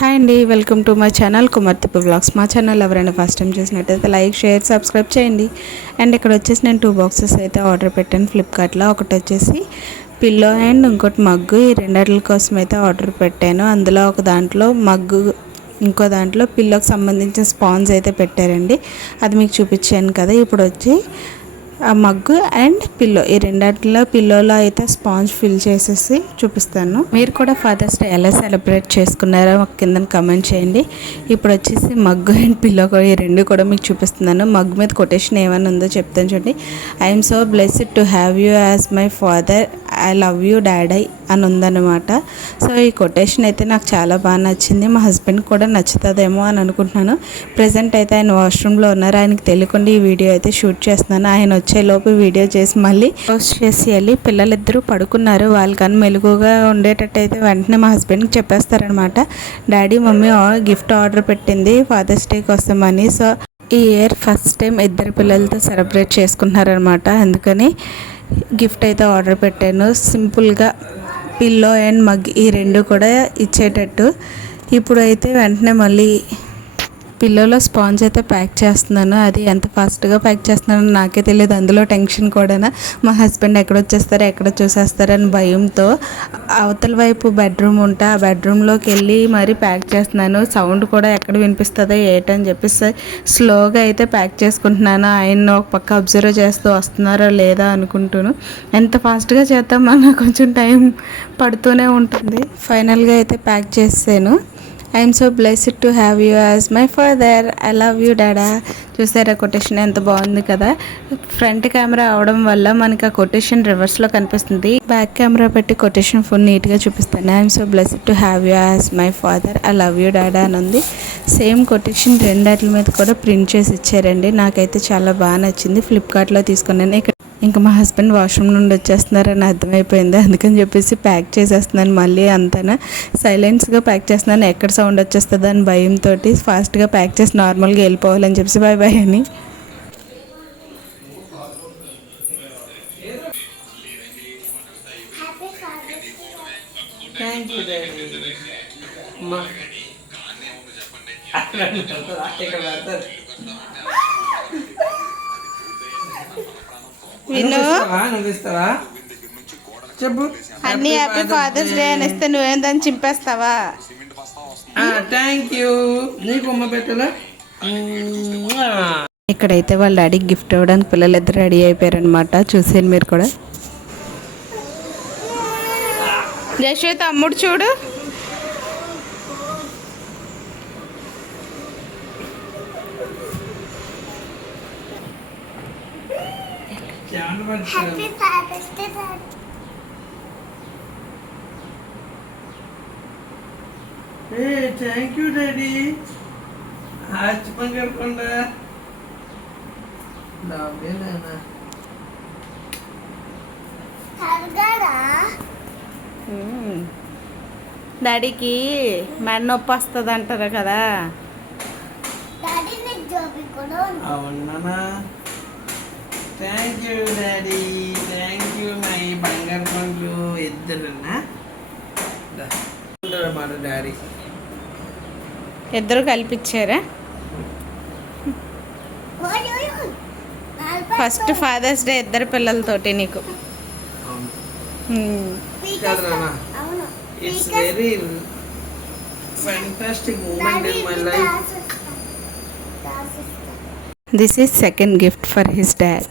Hi అండి welcome to my channel Kumarthippu vlogs మా channel ఎవరైనా ఫస్ట్ టైం చూసినట్టయితే లైక్ షేర్ సబ్స్క్రైబ్ చేయండి. అండ్ ఇక్కడ వచ్చేసి నేను టూ బాక్సెస్ అయితే ఆర్డర్ పెట్టాను. ఫ్లిప్కార్ట్లో ఒకటి వచ్చేసి పిల్లో అండ్ ఇంకోటి మగ్గు ఈ రెండిట్ల కోసం అయితే ఆర్డర్ పెట్టాను. అందులో ఒక దాంట్లో మగ్గు ఇంకో దాంట్లో పిల్లోకి సంబంధించిన స్పాన్స్ అయితే పెట్టారండి. అది మీకు చూపించాను కదా ఇప్పుడు వచ్చి ఆ మగ్గు అండ్ పిల్లో ఈ రెండాటిలో పిల్లోలో అయితే స్పాంజ్ ఫిల్ చేసేసి చూపిస్తాను. మీరు కూడా ఫాదర్స్ డే ఎలా సెలబ్రేట్ చేసుకున్నారో మాకు కింద కమెంట్ చేయండి. ఇప్పుడు వచ్చేసి మగ్గు అండ్ పిల్లో కూడా ఈ రెండు కూడా మీకు చూపిస్తున్నాను. మగ్గు మీద కొటేషన్ ఏమైనా ఉందో చెప్తాను చూడండి. I'm so blessed to have you as my father I love you daddy అని ఉందన్నమాట సో ఈ కొటేషన్ అయితే నాకు చాలా బాగా నచ్చింది. మా హస్బెండ్ కూడా నచ్చుతుందేమో అని అనుకుంటున్నాను. ప్రజెంట్ అయితే ఆయన వాష్రూమ్లో ఉన్నారు. ఆయనకి తెలియకుండా ఈ వీడియో అయితే షూట్ చేస్తున్నాను. ఆయన వచ్చేలోపు వీడియో చేసి మళ్ళీ పోస్ట్ చేసి వెళ్ళి పిల్లలిద్దరూ పడుకున్నారు. వాళ్ళకని మెలుగుగా ఉండేటట్టు అయితే వెంటనే మా హస్బెండ్కి చెప్పేస్తారనమాట డాడీ మమ్మీ గిఫ్ట్ ఆర్డర్ పెట్టింది. ఫాదర్స్ డే కోసమని సో ఈ ఇయర్ ఫస్ట్ టైం ఇద్దరు పిల్లలతో సెలబ్రేట్ చేసుకుంటున్నారనమాట అందుకని గిఫ్ట్ అయితే ఆర్డర్ పెట్టాను. సింపుల్గా పిల్లో అండ్ మగ్ ఈ రెండు కూడా ఇచ్చేటట్టు. ఇప్పుడు అయితే వెంటనే మళ్ళీ పిల్లోలో స్పాంజ్ అయితే ప్యాక్ చేస్తున్నాను. అది ఎంత ఫాస్ట్గా ప్యాక్ చేస్తున్నానో నాకే తెలియదు. అందులో టెన్షన్ కూడా మా హస్బెండ్ ఎక్కడ వచ్చేస్తారో ఎక్కడ చూసేస్తారని భయంతో అవతల వైపు బెడ్రూమ్ ఉంటే ఆ బెడ్రూమ్లోకి వెళ్ళి మరి ప్యాక్ చేస్తున్నాను. సౌండ్ కూడా ఎక్కడ వినిపిస్తుందో ఏటని చెప్పేసి స్లోగా అయితే ప్యాక్ చేసుకుంటున్నాను. ఆయన ఒక పక్క అబ్జర్వ్ చేస్తూ వస్తున్నారో లేదా అనుకుంటున్నాను ఎంత ఫాస్ట్గా చేద్దామన్నా కొంచెం టైం పడుతూనే ఉంటుంది. ఫైనల్గా అయితే ప్యాక్ చేసాను I'm so blessed to have you as my father I love you dada చూసారా కొటేషన్ ఎంత బాగుంది కదా. ఫ్రంట్ కెమెరా అవడం వల్ల మనకి ఆ కొటేషన్ రివర్స్లో కనిపిస్తుంది. బ్యాక్ కెమెరా పెట్టి కొటేషన్ ఫుల్ నీట్గా చూపిస్తాను. I'm so blessed to have you as my father I love you dada అని ఉంది. సేమ్ కొటేషన్ రెండాట్ల మీద కూడా ప్రింట్ చేసి ఇచ్చారండి. నాకైతే చాలా బాగా నచ్చింది. ఫ్లిప్కార్ట్లో తీసుకున్నాను. ఇక్కడ ఇంకా మా హస్బెండ్ వాష్రూమ్ నుండి వచ్చేస్తున్నారని అర్థమైపోయింది. అందుకని చెప్పేసి ప్యాక్ చేసేస్తున్నాను మళ్ళీ అంతనా. సైలెన్స్గా ప్యాక్ చేస్తున్నాను. ఎక్కడ సౌండ్ వచ్చేస్తుంది అని భయంతో ఫాస్ట్గా ప్యాక్ చేసి నార్మల్గా వెళ్ళిపోవాలని చెప్పేసి బాయ్ బాయ్ అని. థ్యాంక్ యూ డాడీ అమ్మా. అక్కడ పెడతారా? ఇక్కడ పెడతారు. విను. చెప్పు. అన్ని హ్యాపీ ఫాదర్స్ డే అని ఇస్తే నువ్వేం దాన్ని చింపేస్తావా? థ్యాంక్ యూ నీకు అమ్మ పెట్టలా? ఇక్కడైతే వాళ్ళ డాడీకి గిఫ్ట్ ఇవ్వడానికి పిల్లలిద్దరు రెడీ అయిపోయారనమాట చూసాను మీరు కూడా. జశ్వ తమ్ముడు చూడు. ఏ థ్యాంక్ యూ డాడీ ఆచి పంగడకుండా నవ్వే నాన్న. డాడీకి మెడ నొప్పి వస్తుంది అంటారు కదా అవునా thank you daddy thank you my బంగారు పండ్లు ఇద్దరున్నా. ఉంటారన్నమాట డాడీ? ఇద్దరు కల్పించారా ఫస్ట్ ఫాదర్స్ డే ఇద్దరు పిల్లలతోటి నీకు. Hmm. It's very fantastic moment in my life this is second gift for his dad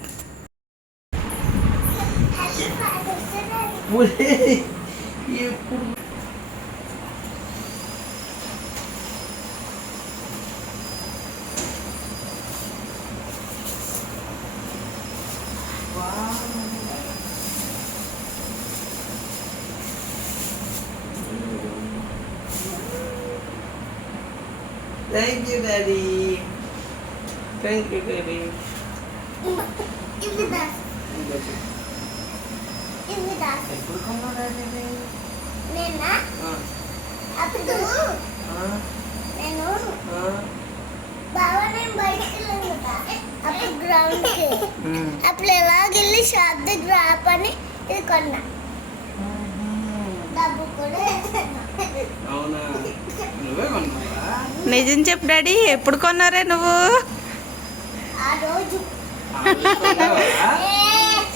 Thank you, Daddy. Thank you, Daddy. You're the best. ఎప్పుడు కొన్నావు అప్పుడు నేను బయటికి అప్పుడు గ్రౌండ్కి అప్పుడు ఎలాగెళ్ళి షాప్ దగ్గర ఆపని ఇది కొన్నా. డబ్బు కూడా వేసాను. అవునా? నువ్వే కొన్నావు? నిజం చెప్పు డాడీ ఎప్పుడు కొన్నారే నువ్వు? ఆ రోజు.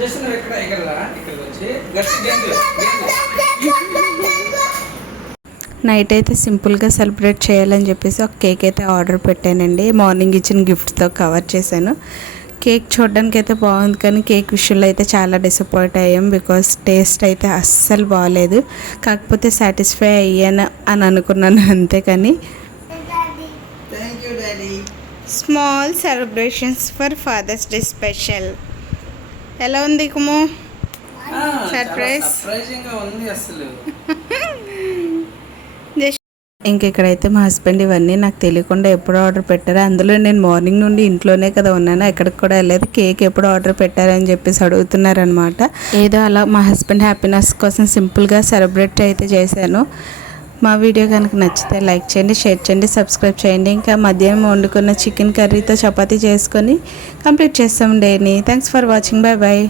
జస్ట్ నువ్వు ఇక్కడ రా. ఇక్కడికి వచ్చి. గట్టి. నైట్ అయితే సింపుల్గా సెలబ్రేట్ చేయాలని చెప్పేసి ఒక కేక్ అయితే ఆర్డర్ పెట్టానండి. మార్నింగ్ ఇచ్చిన గిఫ్ట్తో కవర్ చేశాను. కేక్ చూడడానికి అయితే బాగుంది కానీ కేక్ విషయంలో అయితే చాలా డిసప్పాయింట్ అయ్యాం బికాస్ టేస్ట్ అయితే అస్సలు బాగాలేదు కాకపోతే సాటిస్ఫై అయ్యాను అని అనుకున్నాను అంతే కానీ. Small celebrations for fathers day special ఎలా ఉంది కుము Surprise. సర్ప్రైజింగ్గా ఉంది అసలు. జస్ట్ ఇంక ఇక్కడైతే మా హస్బెండ్ ఇవన్నీ నాకు తెలియకుండా ఎప్పుడు ఆర్డర్ పెట్టారో అందులో నేను మార్నింగ్ నుండి ఇంట్లోనే కదా ఉన్నాను ఎక్కడికి కూడా వెళ్ళలేదు. కేక్ ఎప్పుడు ఆర్డర్ పెట్టారని చెప్పేసి అడుగుతున్నారనమాట ఏదో అలా మా హస్బెండ్ హ్యాపీనెస్ కోసం సింపుల్గా సెలబ్రేట్ అయితే చేశాను. మా వీడియో కనుక నచ్చితే లైక్ చేయండి షేర్ చేయండి సబ్స్క్రైబ్ చేయండి. ఇంకా మధ్యాహ్నం వండుకున్న చికెన్ కర్రీతో చపాతీ చేసుకొని కంప్లీట్ చేస్తాం డేని thanks for watching bye bye